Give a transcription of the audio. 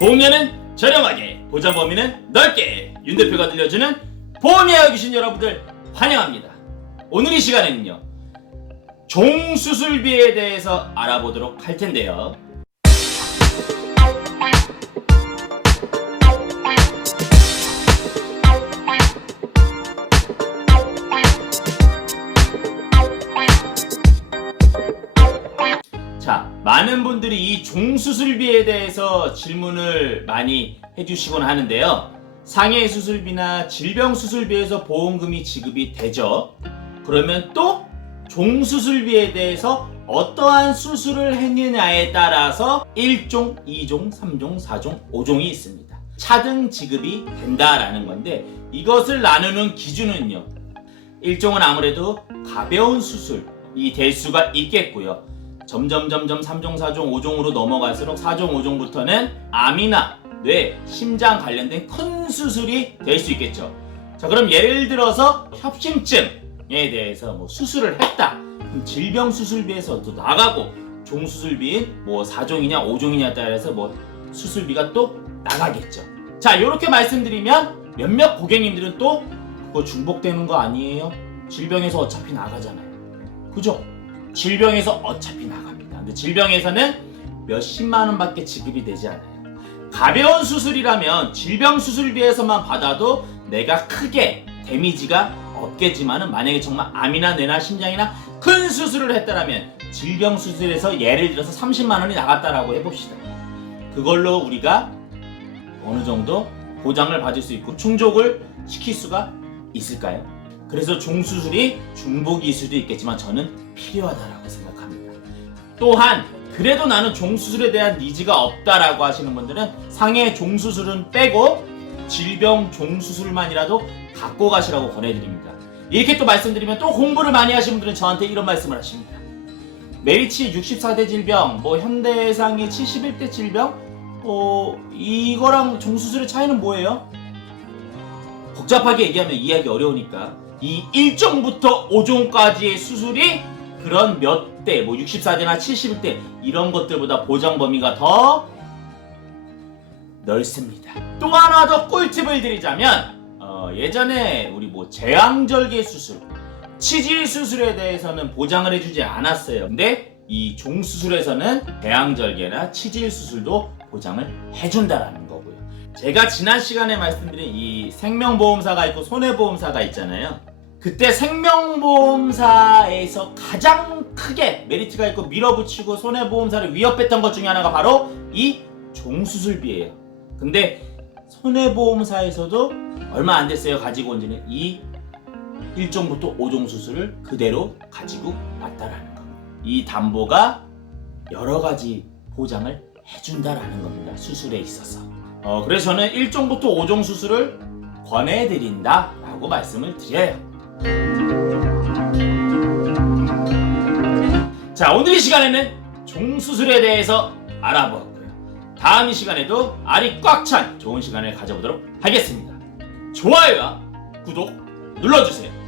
보험료는 저렴하게, 보장 범위는 넓게 윤 대표가 들려주는 보험에 여기신 여러분들 환영합니다. 오늘 이 시간에는요. 종수술비에 대해서 알아보도록 할 텐데요. 많은 분들이 이 종수술비에 대해서 질문을 많이 해주시곤 하는데요. 상해 수술비나 질병 수술비에서 보험금이 지급이 되죠. 그러면 또 종수술비에 대해서 어떠한 수술을 했느냐에 따라서 1종, 2종, 3종, 4종, 5종이 있습니다. 차등 지급이 된다라는 건데 이것을 나누는 기준은요. 1종은 아무래도 가벼운 수술이 될 수가 있겠고요. 점점 점점 3종, 4종, 5종으로 넘어갈수록 4종, 5종부터는 암이나 뇌, 심장 관련된 큰 수술이 될 수 있겠죠. 자, 그럼 예를 들어서 협심증에 대해서 뭐 수술을 했다. 그럼 질병 수술비에서 또 나가고 종 수술비인 뭐 4종이냐 5종이냐에 따라서 뭐 수술비가 또 나가겠죠. 자, 이렇게 말씀드리면 몇몇 고객님들은 또 그거 중복되는 거 아니에요? 질병에서 어차피 나가잖아요. 그죠? 질병에서 어차피 나갑니다. 근데 질병에서는 몇십만 원밖에 지급이 되지 않아요. 가벼운 수술이라면 질병 수술비에서만 받아도 내가 크게 데미지가 없겠지만은 만약에 정말 암이나 뇌나 심장이나 큰 수술을 했다라면 질병 수술에서 예를 들어서 30만 원이 나갔다라고 해봅시다. 그걸로 우리가 어느 정도 보장을 받을 수 있고 충족을 시킬 수가 있을까요? 그래서 종수술이 중복일 수도 있겠지만 저는 필요하다라고 생각합니다. 또한 그래도 나는 종수술에 대한 니즈가 없다라고 하시는 분들은 상해 종수술은 빼고 질병 종수술만이라도 갖고 가시라고 권해드립니다. 이렇게 또 말씀드리면 또 공부를 많이 하시는 분들은 저한테 이런 말씀을 하십니다. 메리치 64대 질병, 뭐 현대상의 71대 질병, 어, 이거랑 종수술의 차이는 뭐예요? 복잡하게 얘기하면 이해하기 어려우니까 이 1종부터 5종까지의 수술이 그런 몇 대, 뭐 64대나 71대 이런 것들보다 보장 범위가 더 넓습니다. 또 하나 더 꿀팁을 드리자면 어, 예전에 우리 뭐 제왕절개 수술, 치질 수술에 대해서는 보장을 해주지 않았어요. 근데 이 종수술에서는 대왕절개나 치질 수술도 보장을 해준다라는 거고요. 제가 지난 시간에 말씀드린 이 생명보험사가 있고 손해보험사가 있잖아요. 그때 생명보험사에서 가장 크게 메리트가 있고 밀어붙이고 손해보험사를 위협했던 것 중에 하나가 바로 이 종수술비예요. 근데 손해보험사에서도 얼마 안 됐어요. 가지고 온 지는 이 1종부터 5종 수술을 그대로 가지고 왔다라는 겁니다. 이 담보가 여러 가지 보장을 해준다라는 겁니다. 수술에 있어서. 어, 그래서 저는 1종부터 5종 수술을 권해드린다라고 말씀을 드려요. 자, 오늘 이 시간에는 종수술에 대해서 알아보았고요. 다음 이 시간에도 알이 꽉 찬 좋은 시간을 가져보도록 하겠습니다. 좋아요와 구독 눌러주세요.